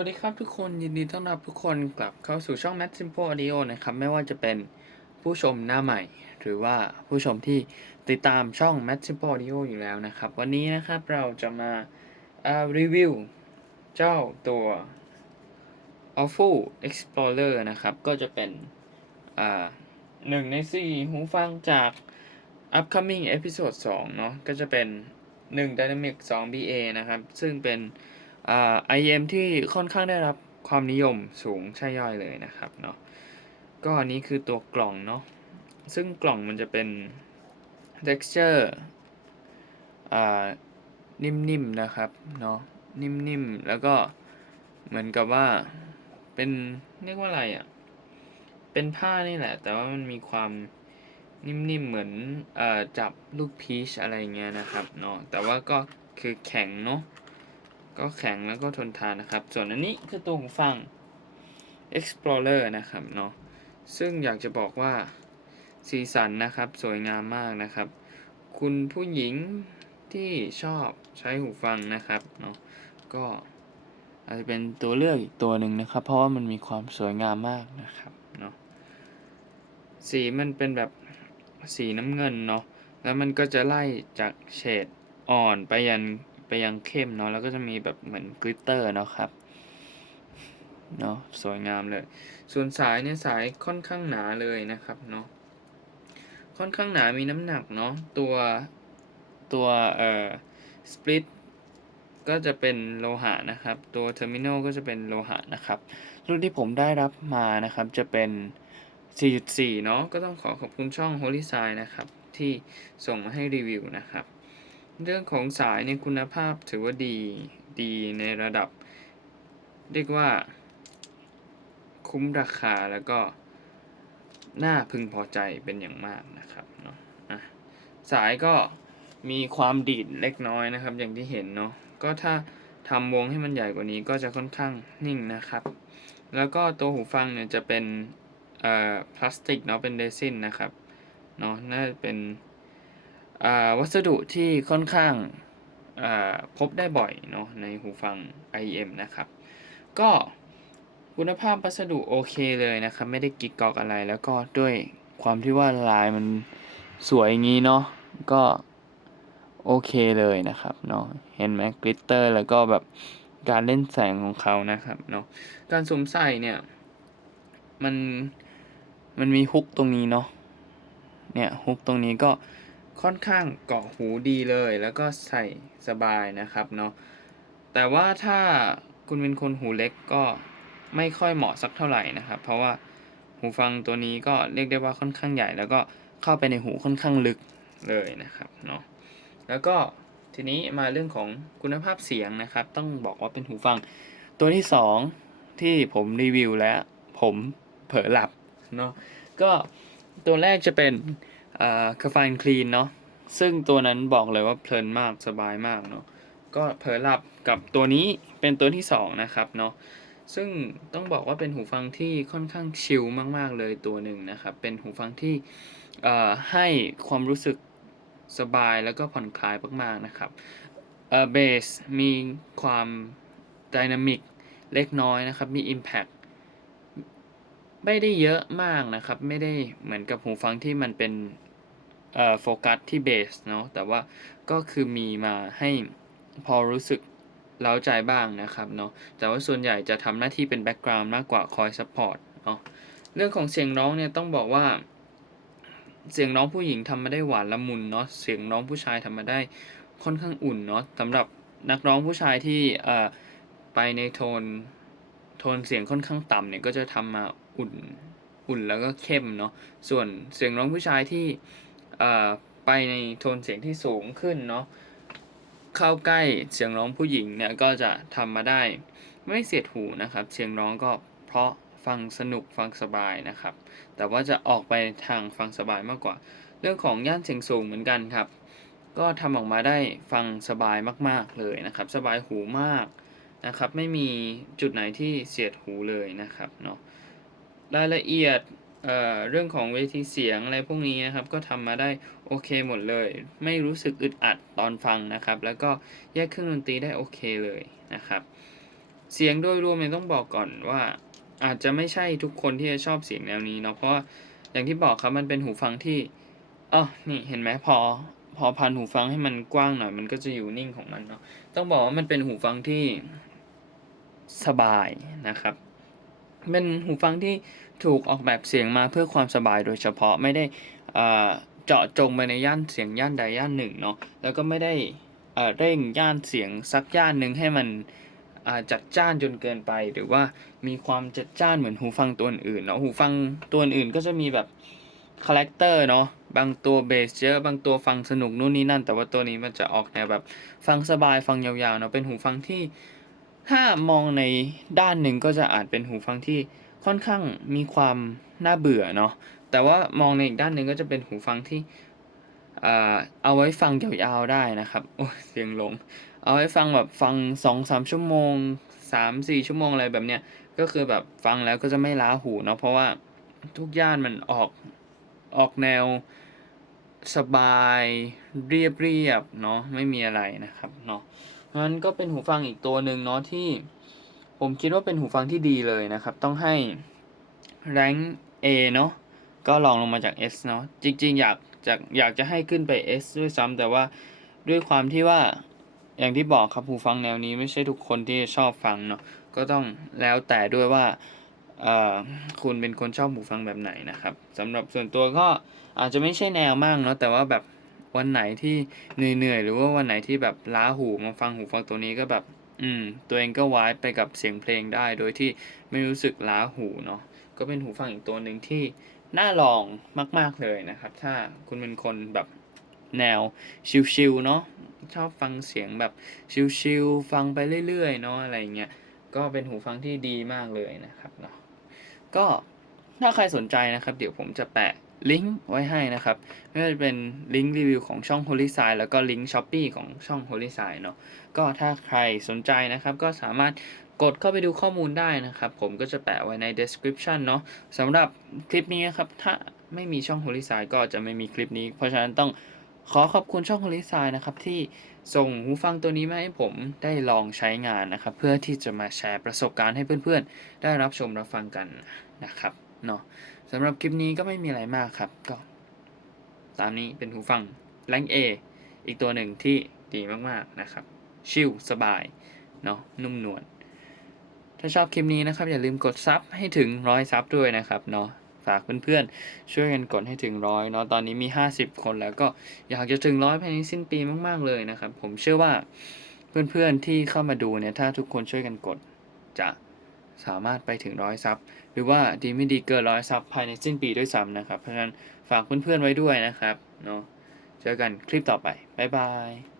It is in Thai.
วัสดีครับทุกคนยินดีต้อนรับทุกคนกลับเข้าสู่ช่อง Matt Simple Audio นะครับ ไม่ว่าจะเป็นผู้ชมหน้าใหม่ หรือว่าผู้ชมที่ติดตามช่อง Matt Simple Audio อยู่แล้วนะครับ วันนี้นะครับเราจะมาารีวิวเจ้าตัว a l f u Explorer นะครับ ก็จะเป็นหนึ่งในสี่หูฟังจาก upcoming episode 2 เนาะก็จะเป็น 1 Dynamic 2 BA นะครับ ซึ่งเป็น อ่า IEM ที่ค่อนข้างได้รับความนิยมสูงใช่ย่อยเลยนะครับเนาะก็อันนี้คือตัวกล่องเนาะซึ่งกล่องมันจะเป็น texture อ่านิ่มๆนะครับเนาะนิ่มๆ แล้วก็เหมือนกับว่าเป็นเรียกว่าอะไรอะ่ะ เป็นผ้านี่แหละ แต่ว่ามันมีความนิ่มๆ เหมือนอจับลูกพีชอะไรเงี้ยนะครับเนาะแต่ว่าก็คือแข็งเนาะ ก็แข็งแล้วก็ทนทานนะครับ ส่วนอันนี้คือตัวหูฟัง Explorer นะครับเนาะซึ่งอยากจะบอกว่าสีสันนะครับสวยงามมากนะครับ คุณผู้หญิงที่ชอบใช้หูฟังนะครับเนาะก็อาจจะเป็นตัวเลือกอีกตัวหนึ่งนะครับ เพราะว่ามันมีความสวยงามมากนะครับเนาะสีมันเป็นแบบสีน้ำเงินเนาะแล้วมันก็จะไล่จากเฉดอ่อนไปยัน ไปยังเข้มเนาะแล้วก็จะมีแบบเหมือนกลิตเตอร์เนาะครับเนาะสวยงามเลย ส่วนสายเนี่ยสายค่อนข้างหนาเลยนะครับเนาะค่อนข้างหนามีน้ำหนักเนาะตัวตัวเอ่อสปลิตก็จะเป็นโลหะนะครับ ตัวเทอร์มินอลก็จะเป็นโลหะนะครับ รุ่นที่ผมได้รับมานะครับจะเป็น 4.4 เนาะก็ต้องขอขอบคุณช่อง Holy Sign นะครับ ที่ส่งมาให้รีวิวนะครับ เรื่องของสายในยคุณภาพถือว่าดี ดีในระดับ เรียกว่า คุ้มราคาแล้วก็ น่าพึงพอใจเป็นอย่างมากนะครับเนาะะสายก็มีความดีดเล็กน้อยนะครับ อย่างที่เห็นเนาะก็ถ้าทำวงให้มันใหญ่กว่านี้ก็จะค่อนข้างนิ่งนะครับ แล้วก็ตัวหูฟังเนี่ยจะเป็นเอ่อพลาสติกเนาะเป็นเรซินนะครับเนาะน่าจะเป็น วัสดุที่ค่อนข้างพบได้บ่อยเนาะในหูฟัง IEM นะครับ ก็คุณภาพวัสดุโอเคเลยนะครับ ไม่ได้กิกกอกอะไรแล้วก็ด้วยความที่ว่าลายมันสวยอย่างนี้เนาะก็โอเคเลยนะครับเนาะเห็นไหมกลิตเตอร์แล้วก็แบบการเล่นแสงของเขานะครับเนาะการสวมใส่เนี่ย มันมันมีฮุกตรงนี้เนาะเนี่ยฮุกตรงนี้ก็ ค่อนข้างเกาะหูดีเลย แล้วก็ใส่สบายนะครับเนาะแต่ว่าถ้าคุณเป็นคนหูเล็กก็ไม่ค่อยเหมาะสักเท่าไหร่นะครับ เพราะว่าหูฟังตัวนี้ก็เรียกได้ว่าค่อนข้างใหญ่ แล้วก็เข้าไปในหูค่อนข้างลึกเลยนะครับเนาะแล้วก็ทีนี้มาเรื่องของคุณภาพเสียงนะครับ ต้องบอกว่าเป็นหูฟัง ตัวที่สองที่ผมรีวิวแล้ว ผมเผลอหลับเนาะก็ตัวแรกจะเป็น อ่าคาฟานคลีนเนาะซึ่งตัวนั้นบอกเลยว่าเพลินมากสบายมากเนาะก็เผลอหลับกับตัวนี้เป็นตัวที่สองนะครับเนาะซึ่งต้องบอกว่าเป็นหูฟังที่ค่อนข้างชิลมาก ๆ เลยตัวหนึ่งนะครับ เป็นหูฟังที่ให้ความรู้สึกสบายแล้วก็ผ่อนคลายมาก ๆ นะครับเอ่อเบสมีความดินามิกเล็กน้อยนะครับ มี Impact ไม่ได้เยอะมากนะครับ ไม่ได้เหมือนกับหูฟังที่มันเป็น เอ่อโฟกัสที่เบสเนาะแต่ว่าก็คือมีมาให้พอรู้สึกเล้าใจบ้างนะครับเนาะแต่ว่าส่วนใหญ่จะทำหน้าที่เป็นแบ็กกราวน์มากกว่าคอยซัพพอร์ตเนาะเรื่องของเสียงร้องเนี่ยต้องบอกว่า เสียงร้องผู้หญิงทำมาได้หวานละมุนเนาะเสียงร้องผู้ชายทำมาได้ค่อนข้างอุ่นเนาะสำหรับนักร้องผู้ชายที่เอ่อไปในโทนโทนเสียงค่อนข้างต่ำเนี่ยก็จะทำมาอุ่นอุ่นแล้วก็เข้มเนาะส่วนเสียงร้องผู้ชายที่ ไปในโทนเสียงที่สูงขึ้นเนาะเข้าใกล้เสียงร้องผู้หญิงเนี่ยก็จะทำมาได้ไม่เสียดหูนะครับ เสียงร้องก็เพราะฟังสนุกฟังสบายนะครับ แต่ว่าจะออกไปทางฟังสบายมากกว่า เรื่องของย่านเสียงสูงเหมือนกันครับ ก็ทำออกมาได้ฟังสบายมากๆเลยนะครับ สบายหูมากนะครับ ไม่มีจุดไหนที่เสียดหูเลยนะครับเนาะรายละเอียด เอ่อเรื่องของเวทีเสียงอะไรพวกนี้นะครับ ก็ทำมาได้โอเคหมดเลย ไม่รู้สึกอึดอัดตอนฟังนะครับ แล้วก็แยกเครื่องดนตรีได้โอเคเลยนะครับ เสียงโดยรวมเนี่ยต้องบอกก่อนว่า อาจจะไม่ใช่ทุกคนที่จะชอบเสียงแนวนี้เนาะเพราะอย่างที่บอกครับมันเป็นหูฟังที่อ๋อนี่เห็นไหมพอพอพันหูฟังให้มันกว้างหน่อย มันก็จะอยู่นิ่งของมันเนาะต้องบอกว่ามันเป็นหูฟังที่สบายนะครับเป็นหูฟังที่ ถูกออกแบบเสียงมาเพื่อความสบายโดยเฉพาะไม่ได้เจาะจงไปในย่านเสียงย่านใดย่านหนึ่งเนาะแล้วก็ไม่ได้เร่งย่านเสียงสักย่านหนึ่งให้มันจัดจ้านจนเกินไป หรือว่ามีความจัดจ้านเหมือนหูฟังตัวอื่นเนาะหูฟังตัวอื่นก็จะมีแบบคาแรคเตอร์เนาะบางตัวเบสเยอะบางตัวฟังสนุกนู่นนี่นั่น แต่ว่าตัวนี้มันจะออกแนวแบบฟังสบายฟังยาวๆเนาะเป็นหูฟังที่ถ้ามองในด้านหนึ่งก็จะอาจเป็นหูฟังที่ ค่อนข้างมีความน่าเบื่อเนาะแต่ว่ามองในอีกด้านหนึ่งก็จะเป็นหูฟังที่อ่าเอาไว้ฟังยาวๆได้นะครับโอ้เสียงลง เอาไว้ฟังแบบฟังสองสามชั่วโมงสามสี่ชั่วโมงอะไรแบบเนี้ยก็คือแบบฟังแล้วก็จะไม่ล้าหูเนาะเพราะว่าทุกย่านมันออกออกแนวสบายเรียบเรียบๆเนาะไม่มีอะไรนะครับเนาะเพราะนั้นก็เป็นหูฟังอีกตัวหนึ่งเนาะที่ ผมคิดว่าเป็นหูฟังที่ดีเลยนะครับ ต้องให้ rank A เนาะก็ลองลงมาจาก S เนาะจริงๆ อยากจะอยากจะให้ขึ้นไป S ด้วยซ้ำแต่ว่าด้วยความที่ว่าอย่างที่บอกครับหูฟังแนวนี้ไม่ใช่ทุกคนที่ชอบฟังเนาะก็ต้องแล้วแต่ด้วยว่าคุณเป็นคนชอบหูฟังแบบไหนนะครับสำหรับส่วนตัวก็อาจจะไม่ใช่แนวมากเนาะแต่ว่าแบบวันไหนที่เหนื่อยๆหรือว่าวันไหนที่แบบล้าหูมาฟังหูฟังตัวนี้ก็แบบ อืม ตัวเองก็วายไปกับเสียงเพลงได้ โดยที่ไม่รู้สึกล้าหูเนาะ ก็เป็นหูฟังอีกตัวหนึ่งที่น่าลองมาก ๆเลยนะครับ ถ้าคุณเป็นคนแบบแนวชิลๆเนาะ ชอบฟังเสียงแบบชิลๆฟังไปเรื่อยๆเนาะอะไรเงี้ย ก็เป็นหูฟังที่ดีมากเลยนะครับเนาะ ก็ถ้าใครสนใจนะครับ เดี๋ยวผมจะแปะ ลิงก์ไว้ให้นะครับไม่ว่าจะเป็นลิงก์รีวิวของช่อง Holy s i แล้วก็ลิงก์ Shopee ของช่อง Holy s i เนาะก็ถ้าใครสนใจนะครับก็สามารถกดเข้าไปดูข้อมูลได้นะครับ ผมก็จะแปะไว้ใน description เนาะสำหรับคลิปนี้นครับ ถ้าไม่มีช่อง Holy s i ก็จะไม่มีคลิปนี้ เพราะฉะนั้นต้องขอขอบคุณช่อง Holy s i นะครับที่ส่งหูฟังตัวนี้มาให้ผมได้ลองใช้งานนะครับ เพื่อที่จะมาแชร์ประสบการณ์ให้เพื่อนๆ ได้รับชมรับฟังกันนะครับ เนาะสำหรับคลิปนี้ก็ไม่มีอะไรมากครับ ก็ตามนี้เป็นหูฟัง Rank A อีกตัวหนึ่งที่ดีมากๆนะครับ ชิลสบายเนาะนุ่มนวลถ้าชอบคลิปนี้นะครับ อย่าลืมกดซับให้ถึงร้อยซับด้วยนะครับเนาะฝากเพื่อนๆ ช่วยกันกดให้ถึงร้อยเนาะตอนนี้มี 50 คนแล้วก็อยากจะถึงร้อยภายในสิ้นปีมาก ๆ เลยนะครับ ผมเชื่อว่าเพื่อนๆที่เข้ามาดูเนี่ย ถ้าทุกคนช่วยกันกดจะ สามารถไปถึงร้อยซับหรือว่าดีไม่ดีเกินร้อยซับภายในสิ้นปีด้วยซ้ำนะครับ เพราะฉะนั้นฝากเพื่อนๆไว้ด้วยนะครับเนาะเจอกันคลิปต่อไป บ๊ายบาย